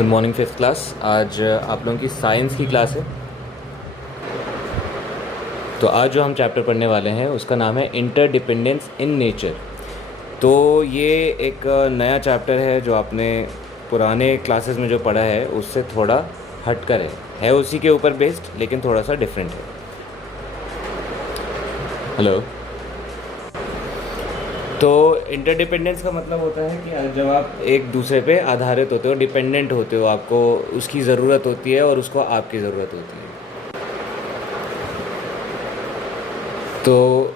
Good morning fifth class. आज आप लोगों की साइंस की क्लास है। तो आज जो हम चैप्टर पढ़ने वाले हैं उसका नाम है इंटरडिपेंडेंस इन नेचर। तो ये एक नया चैप्टर है जो आपने पुराने क्लासेस में जो पढ़ा है उससे थोड़ा हटकर है उसी के ऊपर बेस्ड, लेकिन थोड़ा सा डिफरेंट है। हेलो। तो इंटरडिपेंडेंस का मतलब होता है कि जब आप एक दूसरे पे आधारित होते हो, डिपेंडेंट होते हो, आपको उसकी ज़रूरत होती है और उसको आपकी ज़रूरत होती है। तो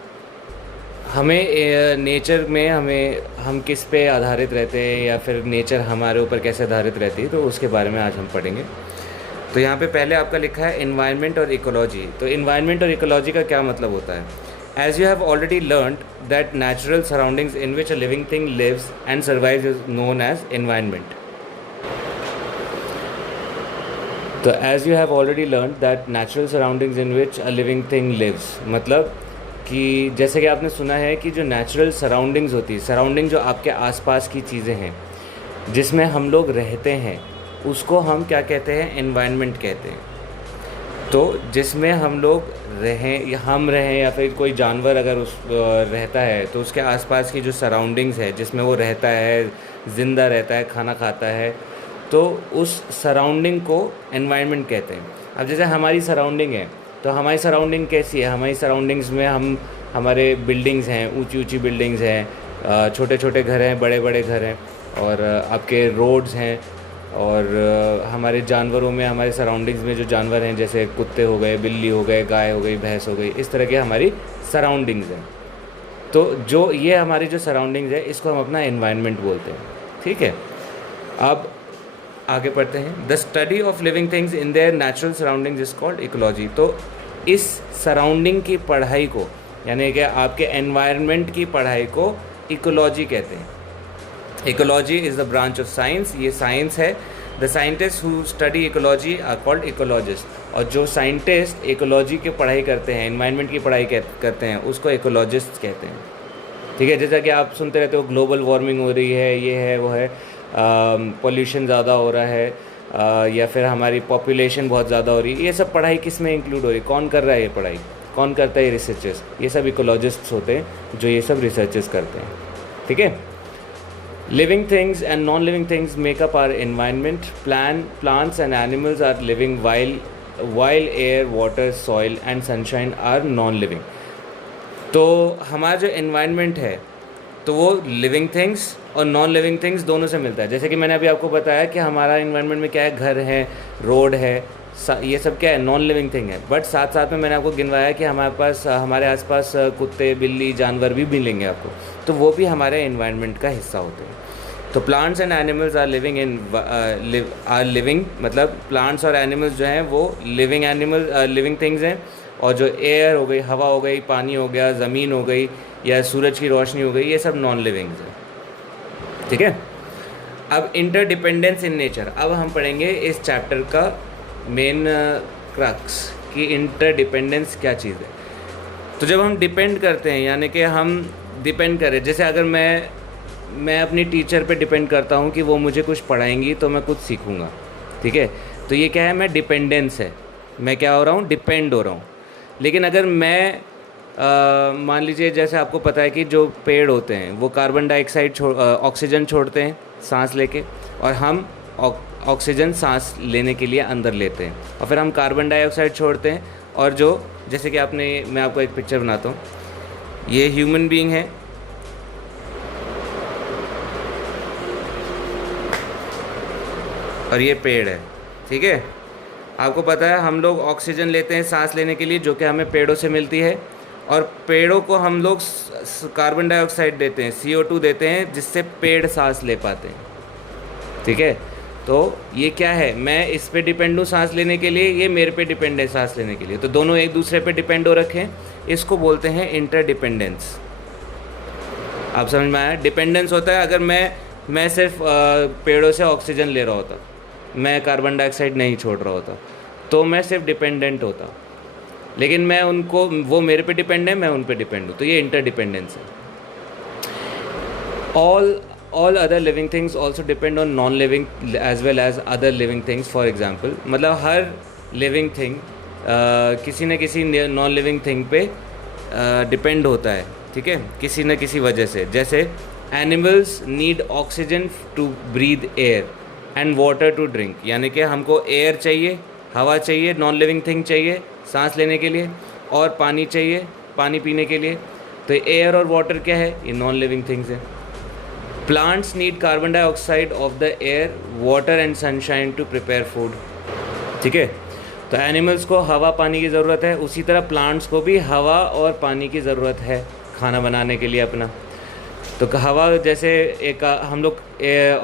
हमें नेचर में हम किस पे आधारित रहते हैं या फिर नेचर हमारे ऊपर कैसे आधारित रहती है, तो उसके बारे में आज हम पढ़ेंगे। तो यहाँ पे पहले आपका लिखा है एनवायरनमेंट और इकोलॉजी। तो एनवायरनमेंट और इकोलॉजी का क्या मतलब होता है? As you have already learned that natural surroundings in which a living thing lives and survives is known as environment. तो as you have already learned that natural surroundings in which a living thing lives, मतलब कि जैसे कि आपने सुना है कि जो नेचुरल सराउंडिंग्स होती है, सराउंडिंग जो आपके आसपास की चीज़ें हैं जिसमें हम लोग रहते हैं, उसको हम क्या कहते हैं? एनवायरनमेंट कहते हैं। तो जिसमें हम लोग रहें या हम रहें या फिर कोई जानवर अगर उस रहता है तो उसके आसपास की जो सराउंडिंग्स है जिसमें वो रहता है, ज़िंदा रहता है, खाना खाता है, तो उस सराउंडिंग को एनवायरनमेंट कहते हैं। अब जैसे हमारी सराउंडिंग है, तो हमारी सराउंडिंग कैसी है? हमारी सराउंडिंग्स में हमारे बिल्डिंग्स हैं, ऊंची ऊंची बिल्डिंग्स हैं, छोटे छोटे घर हैं, बड़े बड़े घर हैं, और आपके रोड्स हैं, और हमारे जानवरों में, हमारे सराउंडिंग्स में जो जानवर हैं जैसे कुत्ते हो गए, बिल्ली हो गए, गाय हो गई, भैंस हो गई, इस तरह के हमारी सराउंडिंग्स हैं। तो जो ये हमारी जो सराउंडिंग्स है इसको हम अपना एनवायरनमेंट बोलते हैं। ठीक है, अब आगे पढ़ते हैं। The study of living things in their natural surroundings is called ecology. तो इस सराउंडिंग की पढ़ाई को, यानी कि आपके एनवायरनमेंट की पढ़ाई को इकोलॉजी कहते हैं। Ecology is the branch of science, ये साइंस है। The scientist who study ecology are called ecologist. और जो साइंटिस्ट इकोलॉजी की पढ़ाई करते हैं, एनवायरनमेंट की पढ़ाई करते हैं, उसको इकोलॉजिस्ट कहते हैं। ठीक है, जैसा कि आप सुनते रहते हो ग्लोबल वार्मिंग हो रही है, ये है वो है, पोल्यूशन ज़्यादा हो रहा है, या फिर हमारी पॉपुलेशन बहुत ज़्यादा हो रही है, ये सब पढ़ाई किस में इंक्लूड हो रही है? कौन कर रहा है ये पढ़ाई? कौन करता है ये रिसर्चेस? ये सब इकोलॉजिस्ट्स होते हैं जो ये सब रिसर्चेस करते हैं। ठीक है, living things and non living things make up our environment. Plants and animals are living while air, water, soil and sunshine are non living. तो हमारा जो एनवायरनमेंट है तो वो लिविंग थिंग्स और नॉन लिविंग थिंग्स दोनों से मिलता है। जैसे कि मैंने अभी आपको बताया कि हमारा एनवायरनमेंट में क्या है, घर है, रोड है, ये सब क्या है? नॉन लिविंग थिंग है। बट साथ साथ में मैंने आपको गिनवाया कि हमारे आसपास कुत्ते, बिल्ली, जानवर भी मिलेंगे आपको, तो वो भी हमारे एनवायरनमेंट का हिस्सा होते हैं। तो plants and animals are living, मतलब प्लांट्स और एनिमल्स जो हैं वो लिविंग थिंग्स हैं। और जो एयर हो गई, हवा हो गई, पानी हो गया, ज़मीन हो गई, या सूरज की रोशनी हो गई, ये सब नॉन लिविंग्स हैं। ठीक है, अब इंटरडिपेंडेंस इन नेचर। अब हम पढ़ेंगे इस चैप्टर का मेन क्रक्स कि इंटरडिपेंडेंस क्या चीज़ है। तो जब हम डिपेंड करते हैं, यानी कि हम डिपेंड करें, जैसे अगर मैं अपनी टीचर पे डिपेंड करता हूँ कि वो मुझे कुछ पढ़ाएंगी तो मैं कुछ सीखूँगा। ठीक है, तो ये क्या है? मैं डिपेंडेंस है, मैं क्या हो रहा हूँ? डिपेंड हो रहा हूँ। लेकिन अगर मैं मान लीजिए, जैसे आपको पता है कि जो पेड़ होते हैं वो कार्बन डाइऑक्साइड ऑक्सीजन छोड़ते हैं सांस लेके, और हम ऑक्सीजन सांस लेने के लिए अंदर लेते हैं, और फिर हम कार्बन डाइऑक्साइड छोड़ते हैं। और जो, जैसे कि मैं आपको एक पिक्चर बनाता हूँ, ये ह्यूमन बीइंग है, और ये पेड़ है। ठीक है, आपको पता है हम लोग ऑक्सीजन लेते हैं सांस लेने के लिए, जो कि हमें पेड़ों से मिलती है, और पेड़ों को हम लोग कार्बन डाइऑक्साइड देते हैं, CO2 देते हैं, जिससे पेड़ सांस ले पाते हैं। ठीक है, तो ये क्या है? मैं इस पे डिपेंड हूँ सांस लेने के लिए, ये मेरे पे डिपेंड है सांस लेने के लिए, तो दोनों एक दूसरे पे डिपेंड हो रखे हैं। इसको बोलते हैं इंटरडिपेंडेंस। आप समझ में आया? डिपेंडेंस होता है अगर मैं सिर्फ पेड़ों से ऑक्सीजन ले रहा होता, मैं कार्बन डाइऑक्साइड नहीं छोड़ रहा होता, तो मैं सिर्फ डिपेंडेंट होता। लेकिन वो मेरे पे डिपेंड है, मैं उन पे डिपेंड हूँ, तो ये इंटरडिपेंडेंस है। all other living things also depend on non-living as well as other living things. For example, मतलब हर living thing किसी न किसी नॉन लिविंग थिंग पे डिपेंड होता है, ठीक है, किसी न किसी वजह से. जैसे animals need oxygen to breathe air and water to drink, यानी कि हमको एयर चाहिए, हवा चाहिए, नॉन लिविंग थिंग चाहिए सांस लेने के लिए, और पानी चाहिए पानी पीने के लिए. तो एयर और वाटर क्या है, ये नॉन लिविंग थिंग्स है. Plants need carbon dioxide of the air, water and sunshine to prepare food. ठीक है, तो एनिमल्स को हवा पानी की ज़रूरत है, उसी तरह प्लांट्स को भी हवा और पानी की ज़रूरत है खाना बनाने के लिए अपना. तो हवा जैसे एक हम लोग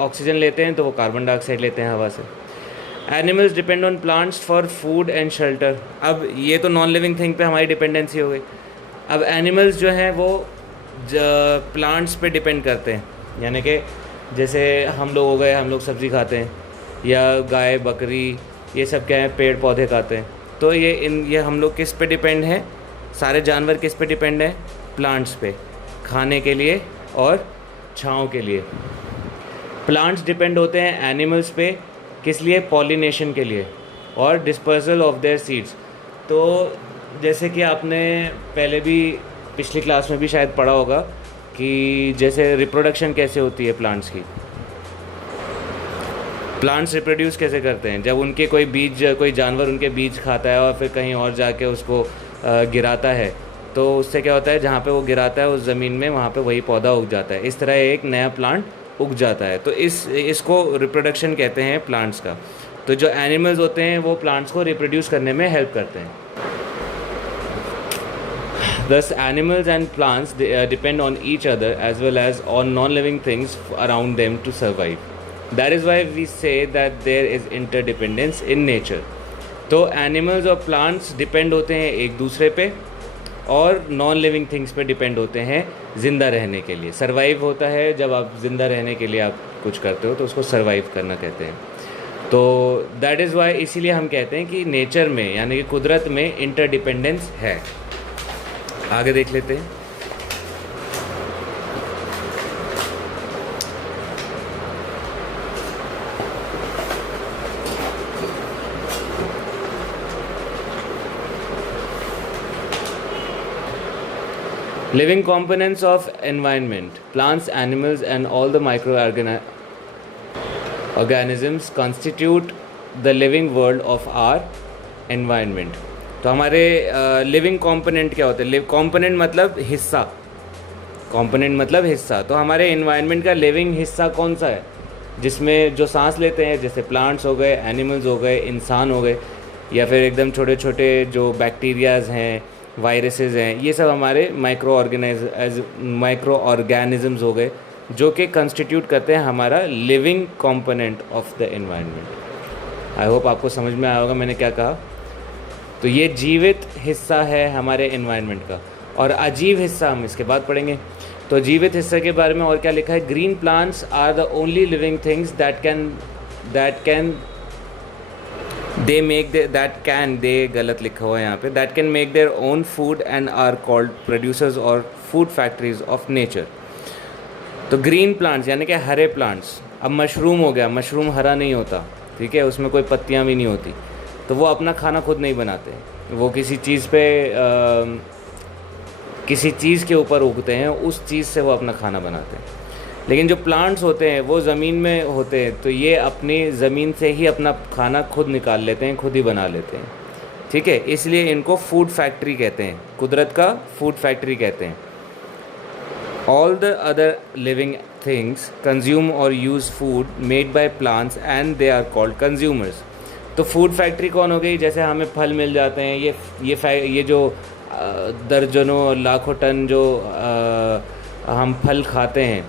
ऑक्सीजन लेते हैं तो वो कार्बन डाइऑक्साइड लेते हैं हवा से. Animals depend on plants for food and shelter. अब ये तो नॉन लिविंग थिंग पे हमारी डिपेंडेंसी हो गई. अब एनिमल्स जो हैं वो प्लांट्स पे डिपेंड करते हैं, यानी कि जैसे हम लोग हो गए, हम लोग सब्ज़ी खाते हैं, या गाय बकरी ये सब क्या है, पेड़ पौधे खाते हैं. तो ये हम लोग किस पे डिपेंड हैं, सारे जानवर किस पे डिपेंड हैं, प्लांट्स पे, खाने के लिए और छाँव के लिए. प्लांट्स डिपेंड होते हैं एनिमल्स पे, किस लिए, पॉलिनेशन के लिए और डिस्पर्सल ऑफ देयर सीड्स. तो जैसे कि आपने पहले भी पिछली क्लास में भी शायद पढ़ा होगा कि जैसे रिप्रोडक्शन कैसे होती है प्लांट्स की. प्लांट्स रिप्रोड्यूस कैसे करते हैं, जब उनके कोई जानवर उनके बीज खाता है और फिर कहीं और जाके उसको गिराता है, तो उससे क्या होता है, जहाँ पे वो गिराता है उस ज़मीन में वहाँ पे वही पौधा उग जाता है. इस तरह एक नया प्लांट उग जाता है. तो इसको रिप्रोडक्शन कहते हैं प्लांट्स का. तो जो एनिमल्स होते हैं वो प्लांट्स को रिप्रोड्यूस करने में हेल्प करते हैं. Thus, animals and plants depend on each other as well as on non-living things around them to survive. That is why we say that there is interdependence in nature. तो animals और plants depend होते हैं एक दूसरे पे, और non-living things पे depend होते हैं ज़िंदा रहने के लिए. Survive होता है जब आप ज़िंदा रहने के लिए आप कुछ करते हो, तो उसको survive करना कहते हैं. तो that is why इसीलिए हम कहते हैं कि नेचर में, यानी कि कुदरत में interdependence है. आगे देख लेते हैं. Living components of environment, plants, animals and all the microorganisms constitute the living world of our environment. तो हमारे लिविंग कंपोनेंट क्या होते हैं, कंपोनेंट मतलब हिस्सा, कंपोनेंट मतलब हिस्सा. तो हमारे एनवायरनमेंट का लिविंग हिस्सा कौन सा है, जिसमें जो सांस लेते हैं, जैसे प्लांट्स हो गए, एनिमल्स हो गए, इंसान हो गए, या फिर एकदम छोटे छोटे जो बैक्टीरियाज हैं, वायरसेस हैं, ये सब हमारे माइक्रो ऑर्गेनिजम्स हो गए, जो कि कंस्टिट्यूट करते हैं हमारा living component of the environment. I hope आपको समझ में आया होगा मैंने क्या कहा. तो ये जीवित हिस्सा है हमारे एनवायरनमेंट का. और अजीव हिस्सा हम इसके बाद पढ़ेंगे. तो जीवित हिस्से के बारे में और क्या लिखा है, green plants are the only living things गलत लिखा हुआ है यहाँ पे, that can make their own food and are called producers और फूड फैक्ट्रीज ऑफ नेचर. तो ग्रीन प्लांट्स यानी कि हरे प्लांट्स. अब मशरूम हो गया, मशरूम हरा नहीं होता, ठीक है, उसमें कोई पत्तियाँ भी नहीं होती, तो वो अपना खाना खुद नहीं बनाते, वो किसी चीज़ के ऊपर उगते हैं, उस चीज़ से वो अपना खाना बनाते हैं. लेकिन जो प्लांट्स होते हैं वो ज़मीन में होते हैं, तो ये अपनी ज़मीन से ही अपना खाना खुद निकाल लेते हैं, खुद ही बना लेते हैं. ठीक है, इसलिए इनको फूड फैक्ट्री कहते हैं, कुदरत का फूड फैक्ट्री कहते हैं. All the other living things consume और use food made by plants and they are called consumers. तो फूड फैक्ट्री कौन हो गई, जैसे हमें फल मिल जाते हैं, ये जो दर्जनों लाखों टन जो हम फल खाते हैं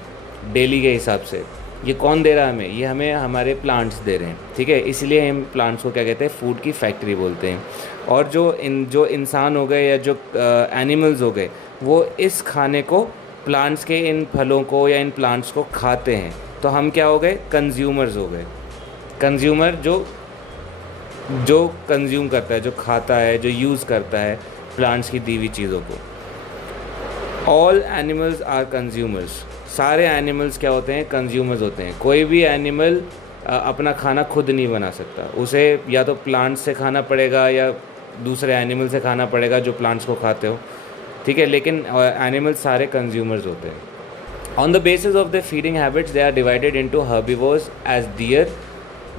डेली के हिसाब से, ये कौन दे रहा है हमें, ये हमें हमारे प्लांट्स दे रहे हैं. ठीक है, इसलिए हम प्लांट्स को क्या कहते हैं, फूड की फैक्ट्री बोलते हैं. और जो इंसान हो गए या जो एनिमल्स हो गए, वो इस खाने को, प्लांट्स के इन फलों को या इन प्लांट्स को खाते हैं. तो हम क्या हो गए, कंज्यूमर्स हो गए. कंज्यूमर जो कंज्यूम करता है, जो खाता है, जो यूज़ करता है प्लांट्स की दी हुई चीज़ों को. All animals are consumers. सारे एनिमल्स क्या होते हैं, कंज्यूमर्स होते हैं। कोई भी एनिमल अपना खाना खुद नहीं बना सकता, उसे या तो प्लांट्स से खाना पड़ेगा या दूसरे एनिमल से खाना पड़ेगा जो प्लांट्स को खाते हो, ठीक है। लेकिन एनिमल्स सारे कंज्यूमर्स होते हैं। On the basis of the feeding habits they are divided into herbivores as deer,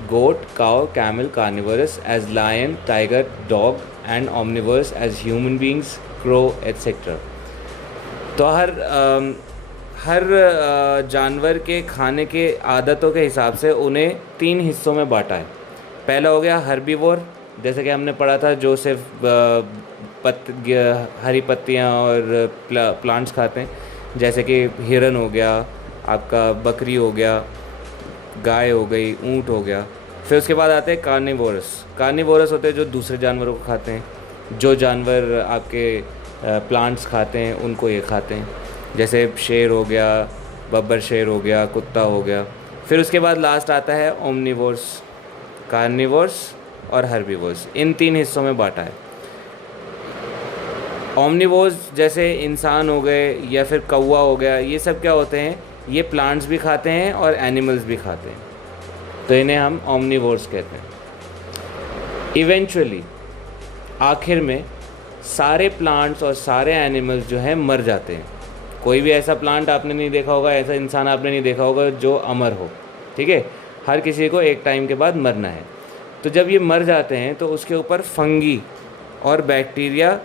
goat, cow, camel, carnivorous as lion, tiger, dog and omnivorous as human beings, crow, etc. तो हर जानवर के खाने के आदतों के हिसाब से उन्हें 3 हिस्सों में बांटा है। पहला हो गया हर्बीवोर, जैसे कि हमने पढ़ा था, जो सिर्फ हरी पत्तियाँ और प्लांट्स खाते हैं, जैसे कि हिरन हो गया, आपका बकरी हो गया, गाय हो गई, ऊँट हो गया। फिर उसके बाद आते हैं कार्निवोरस। कार्निवोरस होते हैं जो दूसरे जानवरों को खाते हैं, जो जानवर आपके प्लांट्स खाते हैं उनको ये खाते हैं, जैसे शेर हो गया, बब्बर शेर हो गया, कुत्ता हो गया। फिर उसके बाद लास्ट आता है ओमनिवोर्स, कार्निवोर्स और हर्बीवोर्स। इन 3 हिस्सों में बांटा है। ओमनिवोर्स जैसे इंसान हो गए या फिर कौवा हो गया, ये सब क्या होते हैं, ये प्लांट्स भी खाते हैं और एनिमल्स भी खाते हैं, तो इन्हें हम ओमनिवोर्स कहते हैं। इवेंचुअली आखिर में सारे प्लांट्स और सारे एनिमल्स जो हैं मर जाते हैं। कोई भी ऐसा प्लांट आपने नहीं देखा होगा, ऐसा इंसान आपने नहीं देखा होगा जो अमर हो, ठीक है। हर किसी को एक टाइम के बाद मरना है। तो जब ये मर जाते हैं तो उसके ऊपर फंगी और बैक्टीरिया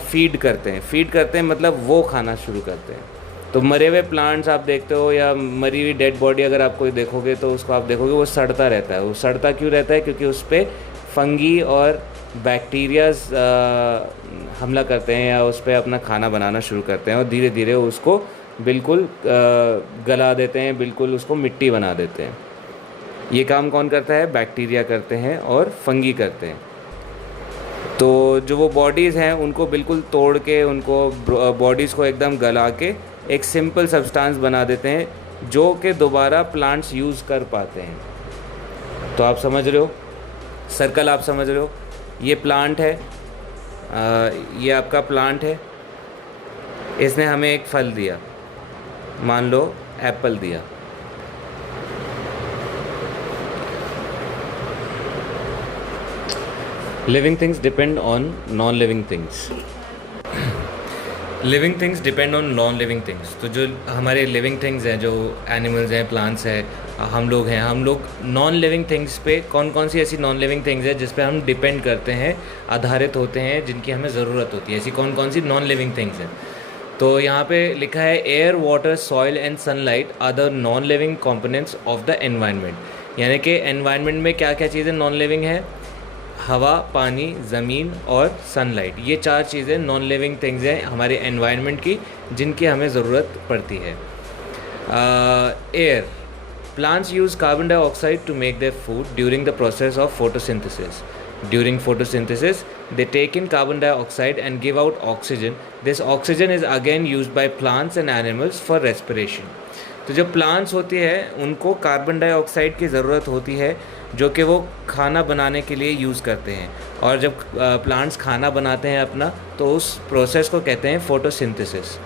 फीड करते हैं, मतलब वो खाना शुरू करते हैं। तो मरे हुए प्लांट्स आप देखते हो या मरी हुई डेड बॉडी अगर आप कोई देखोगे तो उसको आप देखोगे वो सड़ता रहता है। वो सड़ता क्यों रहता है? क्योंकि उस पर फंगी और बैक्टीरियाज हमला करते हैं या उस पर अपना खाना बनाना शुरू करते हैं और धीरे धीरे उसको बिल्कुल गला देते हैं, बिल्कुल उसको मिट्टी बना देते हैं। ये काम कौन करता है? बैक्टीरिया करते हैं और फंगी करते हैं। तो जो वो बॉडीज़ हैं उनको बिल्कुल तोड़ के, उनको बॉडीज़ को एकदम गला के एक सिंपल सब्सटेंस बना देते हैं जो कि दोबारा प्लांट्स यूज़ कर पाते हैं। तो आप समझ रहे हो, सर्कल आप समझ रहे हो। ये प्लांट है, ये आपका प्लांट है, इसने हमें एक फल दिया, मान लो एप्पल दिया। Living things depend on non living things. Living things depend on non living things. तो जो हमारे लिविंग थिंग्स हैं, जो एनिमल्स हैं, प्लांट्स हैं, हम लोग हैं, हम लोग नॉन लिविंग थिंग्स पे कौन कौन सी ऐसी नॉन लिविंग थिंग्स हैं जिस पे हम डिपेंड करते हैं, आधारित होते हैं, जिनकी हमें ज़रूरत होती है, ऐसी कौन कौन सी नॉन लिविंग थिंग्स हैं। तो यहाँ पे लिखा है air, water, soil and sunlight are the non living components of the environment. यानी कि एनवायरनमेंट में क्या क्या चीज़ें नॉन लिविंग है? हवा, पानी, ज़मीन और सनलाइट। ये 4 चीज़ें नॉन लिविंग थिंग्स हैं हमारे एनवायरनमेंट की, जिनकी हमें ज़रूरत पड़ती है। Air, plants use carbon dioxide to make their food during the process of photosynthesis. During photosynthesis, they take in carbon dioxide and give out oxygen. This oxygen is again used by plants and animals for respiration. तो जो plants होती है उनको carbon dioxide की ज़रूरत होती है, जो कि वो खाना बनाने के लिए यूज़ करते हैं। और जब प्लांट्स खाना बनाते हैं अपना, तो उस प्रोसेस को कहते हैं फोटोसिंथेसिस।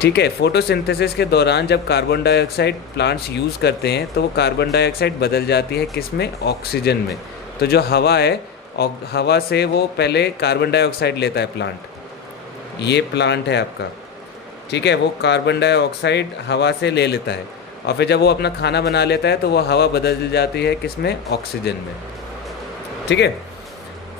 ठीक है। फोटोसिंथेसिस के दौरान जब कार्बन डाइऑक्साइड प्लांट्स यूज़ करते हैं तो वो कार्बन डाइऑक्साइड बदल जाती है किस में? ऑक्सीजन में। तो जो हवा है, हवा से वो पहले कार्बन डाइऑक्साइड लेता है प्लांट। ये प्लांट है आपका, ठीक है। वो कार्बन डाइऑक्साइड हवा से ले लेता है और फिर जब वो अपना खाना बना लेता है तो वो हवा बदल जाती है किस में? ऑक्सीजन में, ठीक है।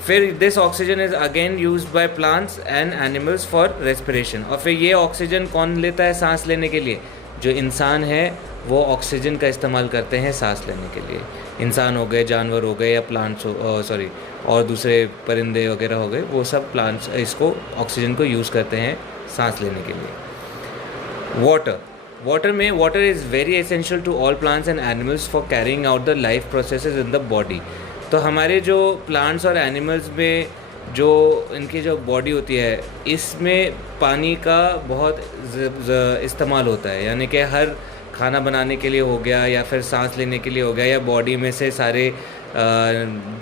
फिर this oxygen is again used by plants and animals for respiration. और फिर ये ऑक्सीजन कौन लेता है सांस लेने के लिए? जो इंसान है वो ऑक्सीजन का इस्तेमाल करते हैं सांस लेने के लिए। इंसान हो गए, जानवर हो गए या प्लांट्स और दूसरे परिंदे वगैरह हो गए, वो सब प्लांट्स इसको ऑक्सीजन को यूज़ करते हैं सांस लेने के लिए। Water is very essential to all plants and animals for carrying out the life processes in the body. तो हमारे जो प्लांट्स और एनिमल्स में जो इनकी जो बॉडी होती है, इसमें पानी का बहुत इस्तेमाल होता है। यानी कि हर खाना बनाने के लिए हो गया या फिर सांस लेने के लिए हो गया, या बॉडी में से सारे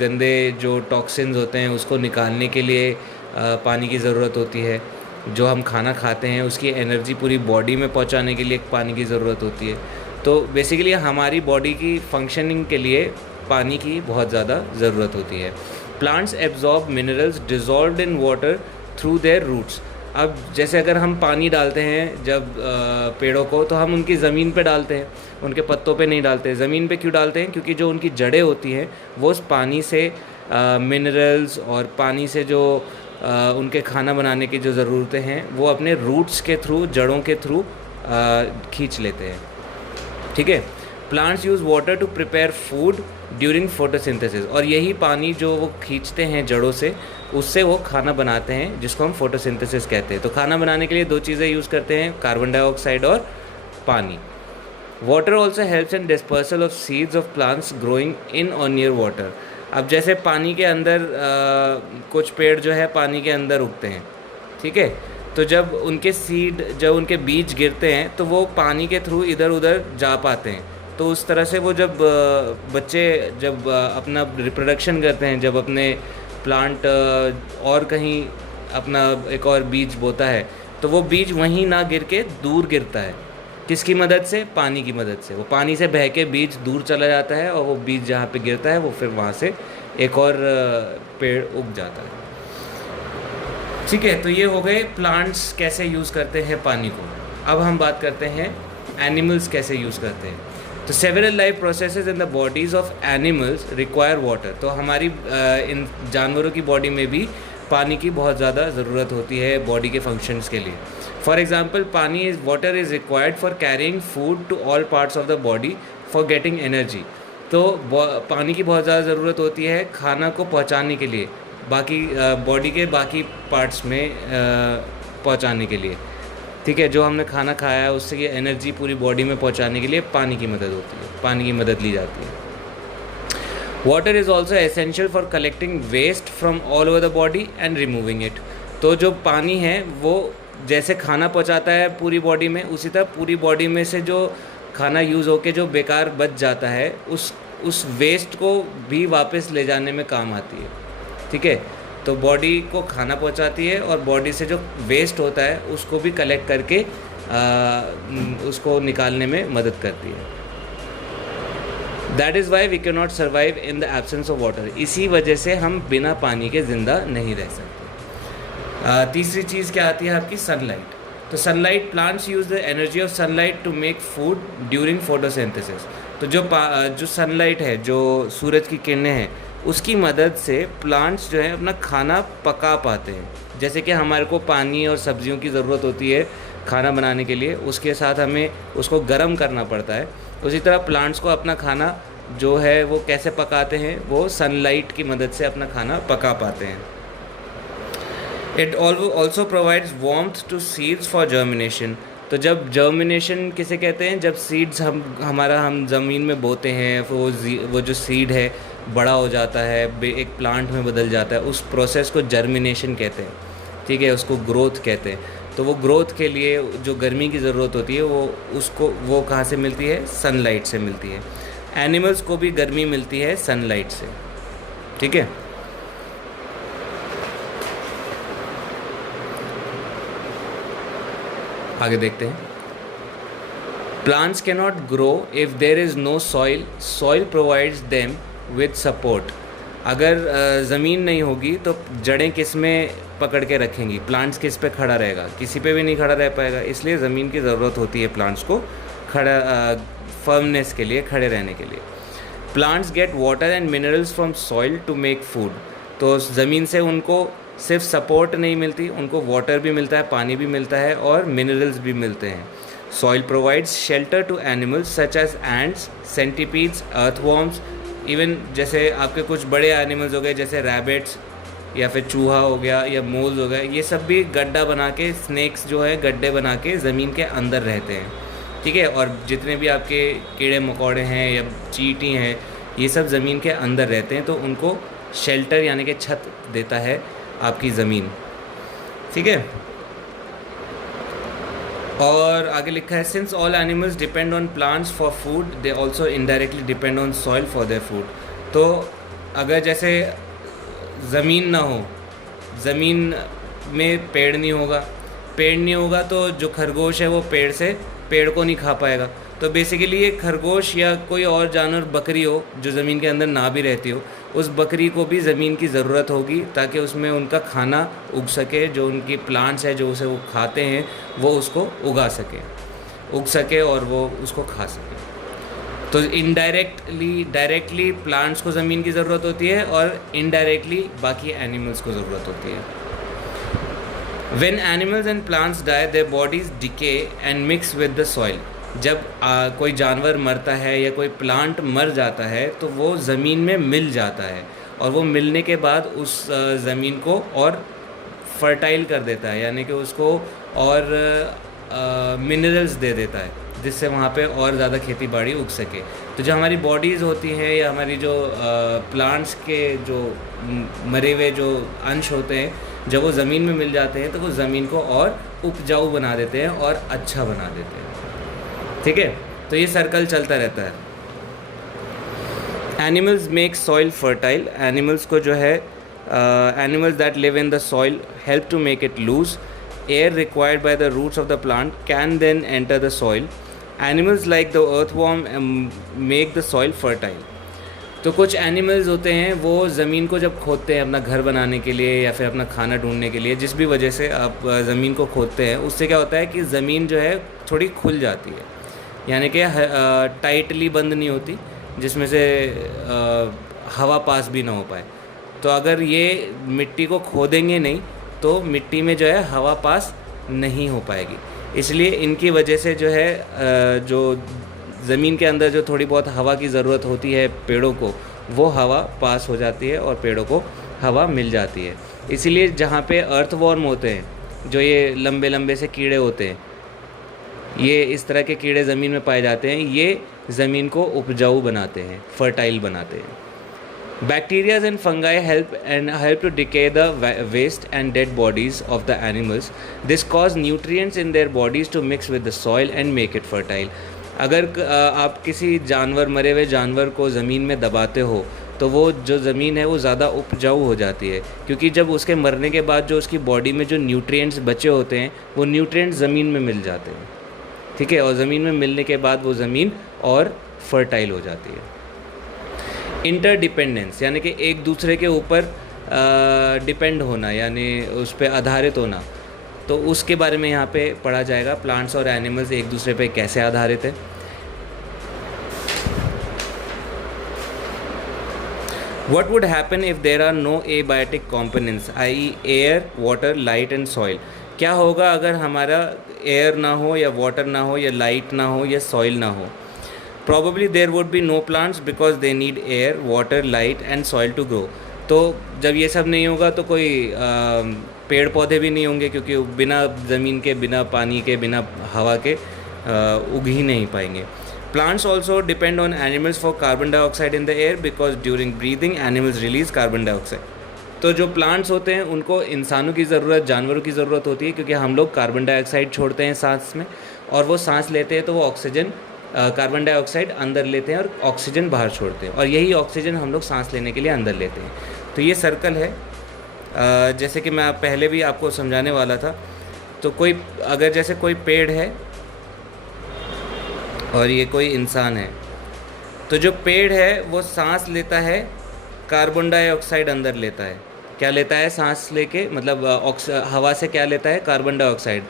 गंदे जो टॉक्सिन्स होते हैं उसको निकालने के लिए पानी की ज़रूरत होती है। जो हम खाना खाते हैं उसकी एनर्जी पूरी बॉडी में पहुंचाने के लिए पानी की ज़रूरत होती है। तो बेसिकली हमारी बॉडी की फंक्शनिंग के लिए पानी की बहुत ज़्यादा ज़रूरत होती है। Plants absorb minerals dissolved in water through their roots. अब जैसे अगर हम पानी डालते हैं जब पेड़ों को, तो हम उनकी ज़मीन पे डालते हैं, उनके पत्तों पे नहीं डालते। ज़मीन पे क्यों डालते हैं? क्योंकि जो उनकी जड़ें होती हैं वो उस पानी से मिनरल्स और पानी से जो उनके खाना बनाने की जो ज़रूरतें हैं वो अपने रूट्स के थ्रू, जड़ों के थ्रू खींच लेते हैं। ठीक है। Plants use water to prepare food during photosynthesis, और यही पानी जो वो खींचते हैं जड़ों से, उससे वो खाना बनाते हैं जिसको हम फोटोसिंथेसिस कहते हैं। तो खाना बनाने के लिए दो चीज़ें यूज़ करते हैं, कार्बन डाइऑक्साइड और पानी। Water also helps in dispersal of seeds of plants growing in और नियर वाटर। अब जैसे पानी के अंदर कुछ पेड़ जो है पानी के अंदर उगते हैं, ठीक है, तो जब उनके सीड, जब उनके बीज गिरते हैं तो वो पानी के थ्रू इधर उधर जा पाते हैं। तो उस तरह से वो जब बच्चे जब अपना रिप्रोडक्शन करते हैं, जब अपने प्लांट और कहीं अपना एक और बीज बोता है, तो वो बीज वहीं ना गिर के दूर गिरता है। किसकी मदद से? पानी की मदद से। वो पानी से बह के बीज दूर चला जाता है और वो बीज जहाँ पे गिरता है वो फिर वहाँ से एक और पेड़ उग जाता है। ठीक है, तो ये हो गए प्लांट्स कैसे यूज़ करते हैं पानी को। अब हम बात करते हैं एनिमल्स कैसे यूज़ करते हैं। तो several life processes in the bodies of animals require water. तो हमारी इन जानवरों की बॉडी में भी पानी की बहुत ज़्यादा ज़रूरत होती है बॉडी के फंक्शंस के लिए। For example, water is required for carrying food to all parts of the body for getting energy. तो पानी की बहुत ज़्यादा ज़रूरत होती है खाना को पहुँचाने के लिए, बाकी बॉडी के बाकी पार्ट्स में पहुँचाने के लिए। ठीक है, जो हमने खाना खाया है उससे ये एनर्जी पूरी बॉडी में पहुँचाने के लिए पानी की मदद होती है, पानी की मदद ली जाती है। Water is also essential for collecting waste from all over the body and removing it. तो जो पानी है वो जैसे खाना पहुँचाता है पूरी बॉडी में, उसी तरह पूरी बॉडी में से जो खाना यूज़ होके जो बेकार बच जाता है उस वेस्ट को भी वापस ले जाने में काम आती है। ठीक है, तो बॉडी को खाना पहुंचाती है और बॉडी से जो वेस्ट होता है उसको भी कलेक्ट करके उसको निकालने में मदद करती है। That is why we can not survive in the absence of water. इसी वजह से हम बिना पानी के ज़िंदा नहीं रह सकते। तीसरी चीज़ क्या आती है आपकी? सनलाइट। तो sunlight, plants use the energy of sunlight to make food during photosynthesis. तो जो सनलाइट है, जो सूरज की किरणें हैं, उसकी मदद से प्लांट्स जो है अपना खाना पका पाते हैं। जैसे कि हमारे को पानी और सब्जियों की ज़रूरत होती है खाना बनाने के लिए, उसके साथ हमें उसको गर्म करना पड़ता है। उसी तरह प्लांट्स को अपना खाना जो है वो कैसे पकाते हैं? वो सनलाइट की मदद से अपना खाना पका पाते हैं। It also provides warmth to seeds for germination. तो जब जर्मिनेशन किसे कहते हैं? जब सीड्स हम ज़मीन में बोते हैं, वो जो सीड है बड़ा हो जाता है, एक प्लांट में बदल जाता है, उस प्रोसेस को जर्मिनेशन कहते हैं। ठीक है, उसको ग्रोथ कहते हैं। तो वो ग्रोथ के लिए जो गर्मी की ज़रूरत होती है वो कहाँ से मिलती है? सनलाइट से मिलती है। एनिमल्स को भी गर्मी मिलती है सनलाइट से। ठीक है, आगे देखते हैं। Plants can not grow if there is no soil, soil provides them with support. अगर ज़मीन नहीं होगी तो जड़ें किस में पकड़ के रखेंगी? प्लांट्स किस पे खड़ा रहेगा? किसी पे भी नहीं खड़ा रह पाएगा। इसलिए ज़मीन की ज़रूरत होती है प्लांट्स को खड़ा फर्मनेस के लिए, खड़े रहने के लिए। Plants get water and minerals from soil to make food. तो ज़मीन से उनको सिर्फ सपोर्ट नहीं मिलती, उनको वाटर भी मिलता है, पानी भी मिलता है और मिनरल्स भी मिलते हैं। Soil provides shelter to animals such as ants, centipedes, earthworms. Even जैसे आपके कुछ बड़े एनिमल्स हो गए जैसे रैबिट्स या फिर चूहा हो गया या मोल्स हो गए, ये सब भी गड्ढा बना के, स्नेक्स जो है गड्ढे बना के ज़मीन के अंदर रहते हैं। ठीक है, और जितने भी आपके कीड़े मकोड़े हैं या चींटी हैं, ये सब ज़मीन के अंदर रहते हैं, तो उनको शेल्टर यानी कि छत देता है आपकी ज़मीन। ठीक है, और आगे लिखा है since all animals depend on plants for food, they also indirectly depend on soil for their food. तो अगर जैसे ज़मीन ना हो, ज़मीन में पेड़ नहीं होगा, पेड़ नहीं होगा तो जो खरगोश है वो पेड़ को नहीं खा पाएगा। तो बेसिकली ये खरगोश या कोई और जानवर, बकरी हो जो ज़मीन के अंदर ना भी रहती हो, उस बकरी को भी ज़मीन की ज़रूरत होगी ताकि उसमें उनका खाना उग सके, जो उनकी प्लांट्स है जो उसे वो खाते हैं वो उसको उग सके और वो उसको खा सके। तो डायरेक्टली प्लांट्स को ज़मीन की ज़रूरत होती है और इनडायरेक्टली बाकी एनिमल्स को ज़रूरत होती है। When animals and plants die, their bodies decay and mix with the soil. जब कोई जानवर मरता है या कोई प्लांट मर जाता है तो वो ज़मीन में मिल जाता है, और वो मिलने के बाद उस ज़मीन को और फर्टाइल कर देता है, यानी कि उसको और मिनरल्स दे देता है, जिससे वहाँ पे और ज़्यादा खेती बाड़ी उग सके। तो जो हमारी बॉडीज़ होती हैं या हमारी जो प्लांट्स के जो मरे हुए जो अंश होते हैं, जब वो ज़मीन में मिल जाते हैं तो वो ज़मीन को और उपजाऊ बना देते हैं और अच्छा बना देते हैं। ठीक है, तो ये सर्कल चलता रहता है। Animals make soil fertile. Animals को जो है animals that live in the soil help to make it loose. Air required by the roots of the plant can then enter the soil. Animals like the earthworm make the soil fertile. तो कुछ animals होते हैं वो ज़मीन को जब खोदते हैं अपना घर बनाने के लिए या फिर अपना खाना ढूंढने के लिए, जिस भी वजह से आप ज़मीन को खोदते हैं, उससे क्या होता है कि ज़मीन जो है थोड़ी खुल जाती है, यानी कि टाइटली बंद नहीं होती, जिसमें से हवा पास भी ना हो पाए। तो अगर ये मिट्टी को खोदेंगे नहीं तो मिट्टी में जो है हवा पास नहीं हो पाएगी। इसलिए इनकी वजह से जो है जो ज़मीन के अंदर जो थोड़ी बहुत हवा की ज़रूरत होती है पेड़ों को, वो हवा पास हो जाती है और पेड़ों को हवा मिल जाती है। इसीलिए जहाँ पे अर्थवॉर्म होते हैं, जो ये लंबे लंबे से कीड़े होते हैं, ये इस तरह के कीड़े ज़मीन में पाए जाते हैं, ये ज़मीन को उपजाऊ बनाते हैं, फर्टाइल बनाते हैं। Bacteria and fungi help to decay the waste and dead bodies of the animals. This cause nutrients in their bodies to mix with the soil and make it fertile. अगर आप किसी मरे हुए जानवर को ज़मीन में दबाते हो तो वो जो ज़मीन है वो ज़्यादा उपजाऊ हो जाती है, क्योंकि जब उसके मरने के बाद जो उसकी बॉडी में जो न्यूट्रिएंट्स बचे होते हैं वो न्यूट्रिएंट्स ज़मीन में मिल जाते हैं। ठीक है, और ज़मीन में मिलने के बाद वो ज़मीन और फर्टाइल हो जाती है। इंटरडिपेंडेंस यानी कि एक दूसरे के ऊपर डिपेंड होना, यानी उस पर आधारित होना, तो उसके बारे में यहाँ पे पढ़ा जाएगा। प्लांट्स और एनिमल्स एक दूसरे पे कैसे आधारित है। What would happen if there are no abiotic components, i.e. air, water, light and soil? क्या होगा अगर हमारा एयर ना हो या वाटर ना हो या लाइट ना हो या सॉइल ना हो? Probably there would be no plants because they need air, water, light and soil to grow. तो जब ये सब नहीं होगा तो कोई पेड़ पौधे भी नहीं होंगे, क्योंकि बिना ज़मीन के, बिना पानी के, बिना हवा के उग ही नहीं पाएंगे। Plants also depend on animals for carbon dioxide in the air because during breathing animals release carbon dioxide. तो जो प्लांट्स होते हैं उनको इंसानों की ज़रूरत, जानवरों की ज़रूरत होती है, क्योंकि हम लोग कार्बन डाइऑक्साइड छोड़ते हैं सांस में, और वो सांस लेते हैं तो वो ऑक्सीजन, कार्बन डाइऑक्साइड अंदर लेते हैं और ऑक्सीजन बाहर छोड़ते हैं, और यही ऑक्सीजन हम लोग सांस लेने के लिए अंदर लेते हैं। तो ये सर्कल है, जैसे कि मैं पहले भी आपको समझाने वाला था। तो अगर जैसे कोई पेड़ है और ये कोई इंसान है, तो जो पेड़ है वो सांस लेता है, कार्बन डाइऑक्साइड अंदर लेता है। क्या लेता है सांस लेके, मतलब हवा से क्या लेता है, कार्बन डाइऑक्साइड।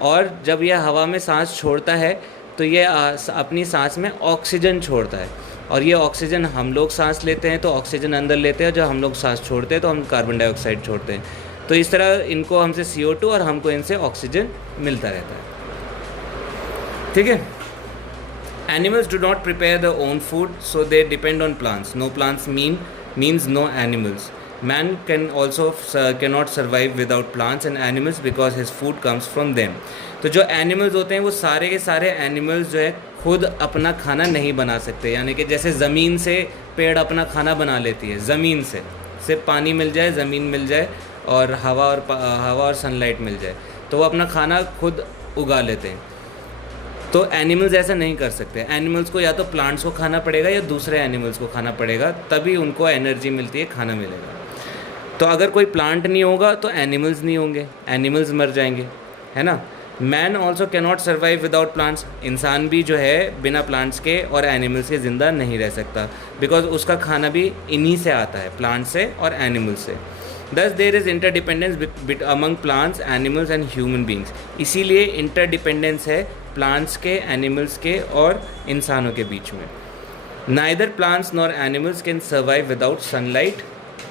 और जब यह हवा में सांस छोड़ता है तो ये अपनी सांस में ऑक्सीजन छोड़ता है, और ये ऑक्सीजन हम लोग सांस लेते हैं तो ऑक्सीजन अंदर लेते हैं, जब हम लोग सांस छोड़ते हैं तो हम कार्बन डाइऑक्साइड छोड़ते हैं। तो इस तरह इनको हमसे CO2 और हमको इनसे ऑक्सीजन मिलता रहता है। ठीक है। Animals do not prepare their own food, so they depend on plants. No plants means no animals. Man cannot survive without plants and animals because his food comes from them. तो जो animals होते हैं वो सारे के सारे animals जो है खुद अपना खाना नहीं बना सकते, यानी कि जैसे ज़मीन से पेड़ अपना खाना बना लेती है, ज़मीन से सिर्फ पानी मिल जाए, ज़मीन मिल जाए और हवा और सनलाइट मिल जाए तो वो अपना खाना खुद उगा लेते हैं। तो एनिमल्स ऐसा नहीं कर सकते। एनिमल्स को या तो प्लांट्स को खाना पड़ेगा या दूसरे एनिमल्स को खाना पड़ेगा, तभी उनको एनर्जी मिलती है, खाना मिलेगा। तो अगर कोई प्लांट नहीं होगा तो एनिमल्स नहीं होंगे, एनिमल्स मर जाएंगे। है ना। Man also cannot survive without plants, इंसान भी जो है बिना प्लांट्स के और एनिमल्स के ज़िंदा नहीं रह सकता, बिकॉज उसका खाना भी इन्हीं से आता है, प्लांट से और एनिमल से। दस there is interdependence among plants, animals and human beings, इसीलिए इंटरडिपेंडेंस है प्लांट्स के, एनिमल्स के और इंसानों के बीच में। Neither plants nor animals can survive without sunlight,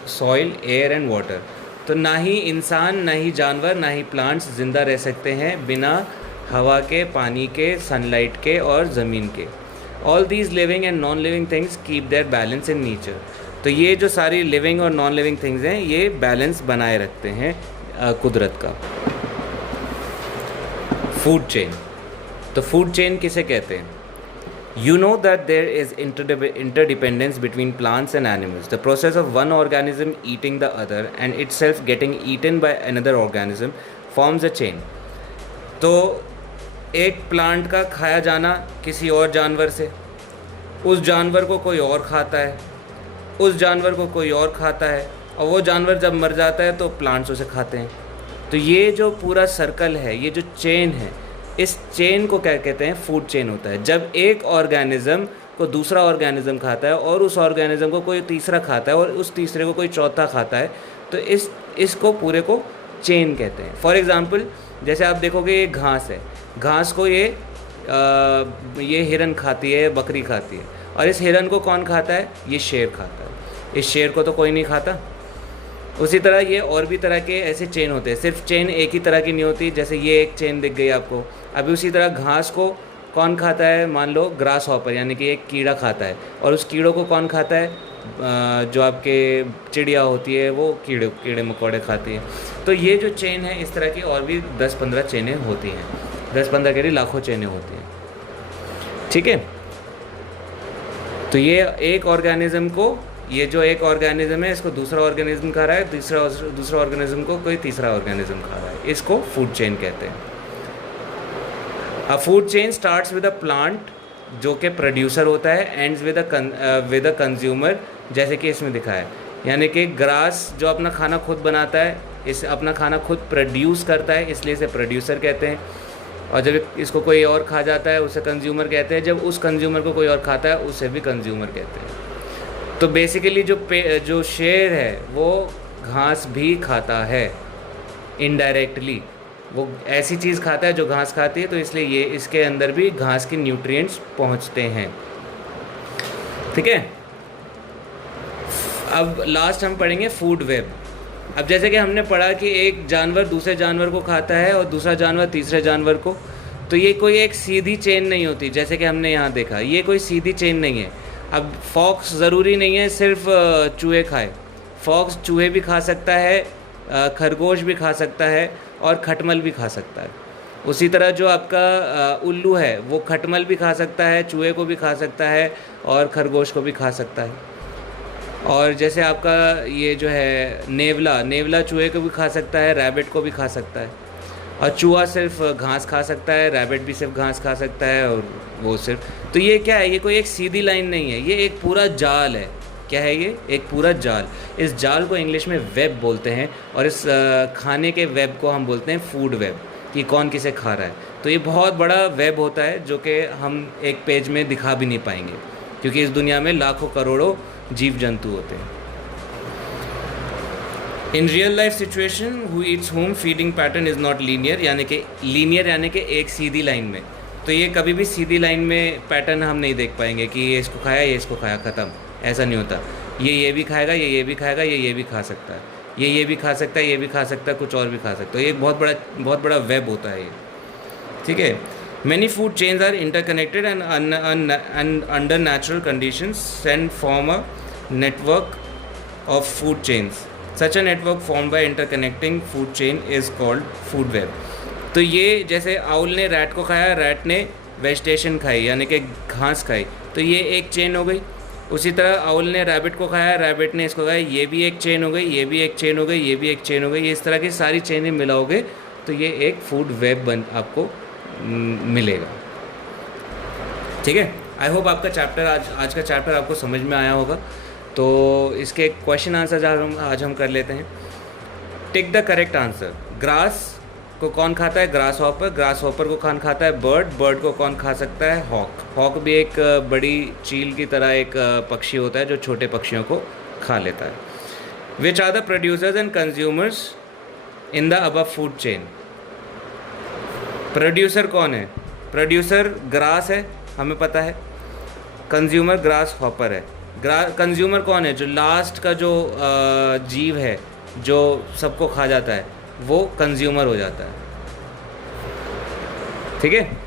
soil, air and water, तो ना ही इंसान, ना ही जानवर, ना ही प्लांट्स ज़िंदा रह सकते हैं बिना हवा के, पानी के, सनलाइट के और ज़मीन के। All these living and non living things keep their balance in nature, तो ये जो सारी लिविंग और नॉन लिविंग थिंग्स हैं ये बैलेंस बनाए रखते हैं कुदरत का। फूड चेन, तो फूड चेन किसे कहते हैं? You know that there is interdependence between plants and animals. The process of one organism eating the other and itself getting eaten by another organism forms a chain. तो एक plant का खाया जाना किसी और जानवर से, उस जानवर को कोई और खाता है, उस जानवर को कोई और खाता है, और वो जानवर जब मर जाता है तो प्लांट्स उसे खाते हैं। तो ये जो पूरा सर्कल है, ये जो चेन है, इस चेन को क्या कहते हैं? फूड चेन होता है। जब एक ऑर्गेनिज्म को दूसरा ऑर्गेनिज्म खाता है और उस ऑर्गेनिज्म को कोई तीसरा खाता है और उस तीसरे को कोई चौथा खाता है, तो इसको पूरे को चेन कहते हैं। फॉर एग्ज़ाम्पल, जैसे आप देखोगे ये घास है, घास को ये हिरन खाती है, बकरी खाती है, और इस हिरन को कौन खाता है? ये शेर खाता है। इस शेर को तो कोई नहीं खाता। उसी तरह ये और भी तरह के ऐसे चेन होते हैं, सिर्फ चेन एक ही तरह की नहीं होती। जैसे ये एक चेन दिख गई आपको। अभी उसी तरह घास को कौन खाता है? मान लो ग्रास हॉपर, यानी कि एक कीड़ा खाता है, और उस कीड़ों को कौन खाता है? जो आपके चिड़िया होती है वो कीड़े मकोड़े खाती है। तो ये जो चेन है, इस तरह की और भी 10-15 चेनें होती हैं, 10-15 के लिए लाखों चेनें होती हैं, ठीक है। तो ये एक ऑर्गेनिज्म को, ये जो एक ऑर्गेनिज्म है इसको दूसरा ऑर्गेनिज्म खा रहा है, दूसरा ऑर्गेनिज्म को कोई तीसरा ऑर्गेनिज्म खा रहा है, इसको फूड चेन कहते हैं। अ food chain starts with a plant जो कि प्रोड्यूसर होता है, एंड्स विद अ कंज्यूमर, जैसे कि इसमें दिखा है। यानी कि ग्रास जो अपना खाना खुद बनाता है, इस अपना खाना खुद प्रोड्यूस करता है, इसलिए इसे प्रोड्यूसर कहते हैं। और जब इसको कोई और खा जाता है उसे कंज्यूमर कहते हैं। जब उस कंज्यूमर को कोई और खाता है उसे भी कंज्यूमर कहते हैं। तो बेसिकली जो शेर है वो घास भी खाता है इनडायरेक्टली, वो ऐसी चीज़ खाता है जो घास खाती है, तो इसलिए ये इसके अंदर भी घास के न्यूट्रिएंट्स पहुंचते हैं, ठीक है। अब लास्ट हम पढ़ेंगे फूड वेब। अब जैसे कि हमने पढ़ा कि एक जानवर दूसरे जानवर को खाता है और दूसरा जानवर तीसरे जानवर को, तो ये कोई एक सीधी चेन नहीं होती, जैसे कि हमने यहाँ देखा, ये कोई सीधी चेन नहीं है। अब फॉक्स ज़रूरी नहीं है सिर्फ चूहे खाए, फॉक्स चूहे भी खा सकता है, खरगोश भी खा सकता है और खटमल भी खा सकता है। उसी तरह जो आपका उल्लू है वो खटमल भी खा सकता है, चूहे को भी खा सकता है और खरगोश को भी खा सकता है। और जैसे आपका ये जो है नेवला चूहे को भी खा सकता है, रैबिट को भी खा सकता है। और चूहा सिर्फ घास खा सकता है, रैबिट भी सिर्फ घास खा सकता है, और वो सिर्फ। तो ये क्या है? ये कोई एक सीधी लाइन नहीं है, ये एक पूरा जाल है। क्या है ये? एक पूरा जाल। इस जाल को इंग्लिश में वेब बोलते हैं, और इस खाने के वेब को हम बोलते हैं फूड वेब, कि कौन किसे खा रहा है। तो ये बहुत बड़ा वेब होता है जो कि हम एक पेज में दिखा भी नहीं पाएंगे, क्योंकि इस दुनिया में लाखों करोड़ों जीव जंतु होते हैं। In real life situation who Yeats home feeding pattern is not linear, यानी कि एक सीधी लाइन में। तो ये कभी भी सीधी लाइन में पैटर्न हम नहीं देख पाएंगे कि ये इसको खाया, ये इसको खाया, ख़त्म। ऐसा नहीं होता। ये भी खाएगा, ये भी खाएगा, ये भी खा सकता है, ये भी खा सकता है, ये भी खा सकता है, कुछ और भी खा सकता है। ये एक बहुत बड़ा वेब होता है ये, ठीक है। Many food chains are interconnected and under natural conditions and form a network of food chains. Such a network formed by interconnecting food chain is called food web. तो ये जैसे आउल ने रैट को खाया, रैट ने vegetation खाई यानी कि घास खाई, तो ये एक चेन हो गई। उसी तरह आउल ने रैबिट को खाया, रैबिट ने इसको खाया, ये भी एक चेन हो गई, ये भी एक चेन हो गई, ये भी एक चेन हो गई। ये इस तरह की सारी चेनें मिलाओगे तो ये एक फूड वेब आपको मिलेगा, ठीक है। आई होप आपका चैप्टर आज का चैप्टर आपको समझ में आया होगा। तो इसके क्वेश्चन आंसर आज हम कर लेते हैं। Tick the correct answer. Grass को कौन खाता है? Grass hopper. ग्रास हॉपर को कौन खाता है? बर्ड। बर्ड को कौन खा सकता है? हॉक। हॉक भी एक बड़ी चील की तरह एक पक्षी होता है जो छोटे पक्षियों को खा लेता है। Which are the producers and consumers in the above food chain? Producer कौन है? प्रोड्यूसर ग्रास है, हमें पता है। कंज्यूमर ग्रास हॉपर है। कंज्यूमर कौन है? जो लास्ट का जो जीव है जो सबको खा जाता है, वो कंज्यूमर हो जाता है। ठीक है,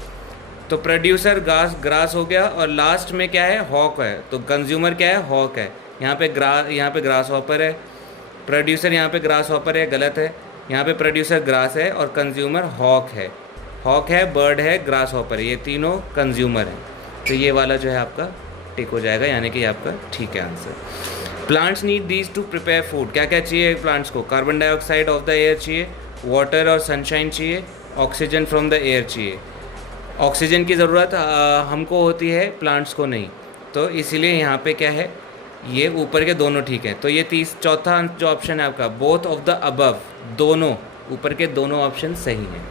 तो प्रोड्यूसर ग्रास हो गया, और लास्ट में क्या है? हॉक है। तो कंज्यूमर क्या है? हॉक है। यहाँ पे ग्रास हॉपर है। प्रोड्यूसर यहाँ पे ग्रास हॉपर है, गलत है। यहाँ पे प्रोड्यूसर ग्रास है और कंज्यूमर हॉक है। हॉक है, बर्ड है, ग्रास हॉपर है, ये तीनों कंज्यूमर हैं। तो ये वाला जो है आपका टिक हो जाएगा, यानी कि आपका ठीक है answer. Plants need these two prepare food. क्या क्या चाहिए प्लांट्स को? Carbon dioxide of the air चाहिए, वाटर और सनशाइन चाहिए, ऑक्सीजन फ्रॉम द एयर चाहिए। ऑक्सीजन की ज़रूरत हमको होती है, प्लांट्स को नहीं, तो इसीलिए यहाँ पे क्या है, ये ऊपर के दोनों ठीक है। तो ये चौथा जो ऑप्शन है आपका, बोथ ऑफ द अबव, दोनों ऊपर के दोनों ऑप्शन सही हैं।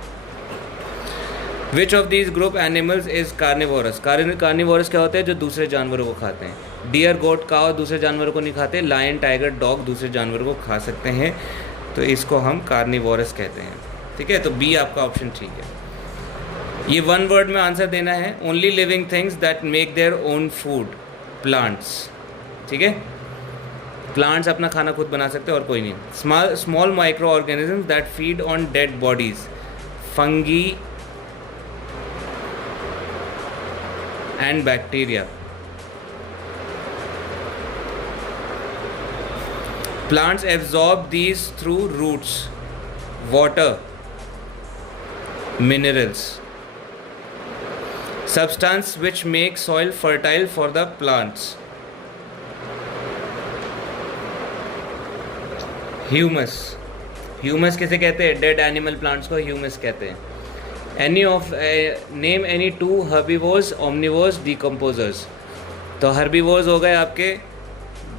Which of these group animals is carnivorous? Carnivorous क्या होते हैं? जो दूसरे जानवरों को खाते हैं। डियर, गोट, काव दूसरे जानवरों को नहीं खाते। लायन, टाइगर, डॉग दूसरे जानवरों को खा सकते हैं, तो इसको हम कार्निवोरस कहते हैं। ठीक है, तो बी आपका ऑप्शन ठीक है। ये वन वर्ड में आंसर देना है। Only living things that make their own food, plants. ठीक है, प्लांट्स अपना खाना खुद बना सकते हैं और कोई नहीं। Small micro organisms that feed on dead bodies, fungi and bacteria. Plants absorb these through roots, water, minerals, substance which make soil fertile for the plants. Humus. Humus किसे कहते हैं? डेड एनिमल प्लांट्स को humus कहते हैं। Name any two herbivores, omnivores, decomposers. तो herbivores हो गए आपके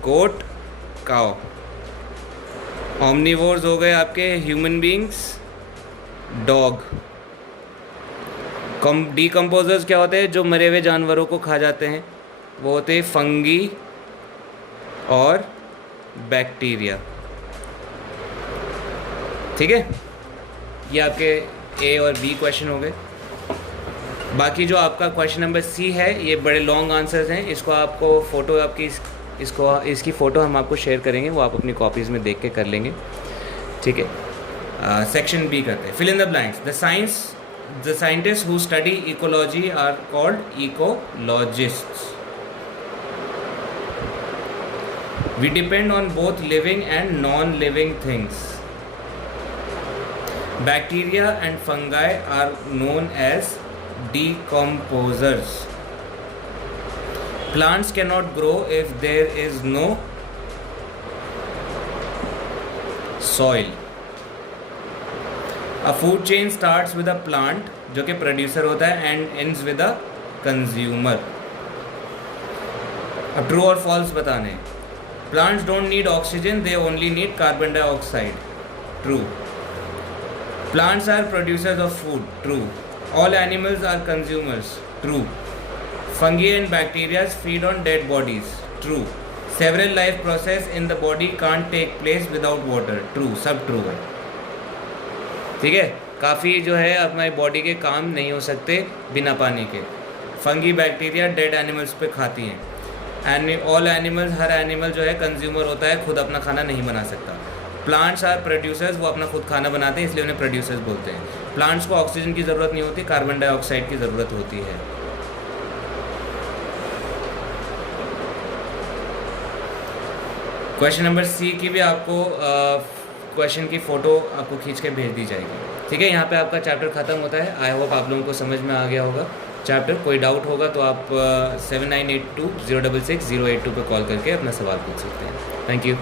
गोट, काओ। ओमनिवोर्स हो गए आपके ह्यूमन बींग्स, डॉग। डिकम्पोजर्स क्या होते हैं? जो मरे हुए जानवरों को खा जाते हैं, वो होते हैं फंगी और बैक्टीरिया। ठीक है, ये आपके ए और बी क्वेश्चन हो गए। बाकी जो आपका क्वेश्चन नंबर सी है, ये बड़े लॉन्ग आंसर्स हैं। इसको आपको फ़ोटो आपकी इसकी फ़ोटो हम आपको शेयर करेंगे, वो आप अपनी कॉपीज़ में देख के कर लेंगे। ठीक है, सेक्शन बी करते हैं। Fill in the blanks. The scientist who study ecology are called ecologists. We depend on both living and non living things. Bacteria and fungi are known as decomposers. Plants cannot grow if there is no soil. A food chain starts with a plant, जो कि producer होता है, and ends with a consumer. अब true और false बताने। Plants don't need oxygen, they only need carbon dioxide. True. Plants are producers of food. True. All animals are consumers. True. Fungi and bacteria feed on dead bodies. True. Several life process in the body can't take place without water. True. सब true है। ठीक है, काफ़ी जो है अपनी body के काम नहीं हो सकते बिना पानी के। फंगी, बैक्टीरिया डेड एनिमल्स पे खाती हैं। ऑल एनिमल्स, हर एनिमल जो है कंज्यूमर होता है, खुद अपना खाना नहीं बना सकता। प्लांट्स आर प्रोड्यूसर्स, वो अपना खुद खाना बनाते हैं, इसलिए उन्हें प्रोड्यूसर्स बोलते हैं। प्लांट्स को ऑक्सीजन की ज़रूरत नहीं होती, कार्बन डाइऑक्साइड की ज़रूरत होती है। क्वेश्चन नंबर सी की भी आपको क्वेश्चन की फ़ोटो आपको खींच के भेज दी जाएगी। ठीक है, यहाँ पे आपका चैप्टर ख़त्म होता है। आई होप आप लोगों को समझ में आ गया होगा चैप्टर। कोई डाउट होगा तो आप 7982 066 082 पर कॉल करके अपना सवाल पूछ सकते हैं। Thank you.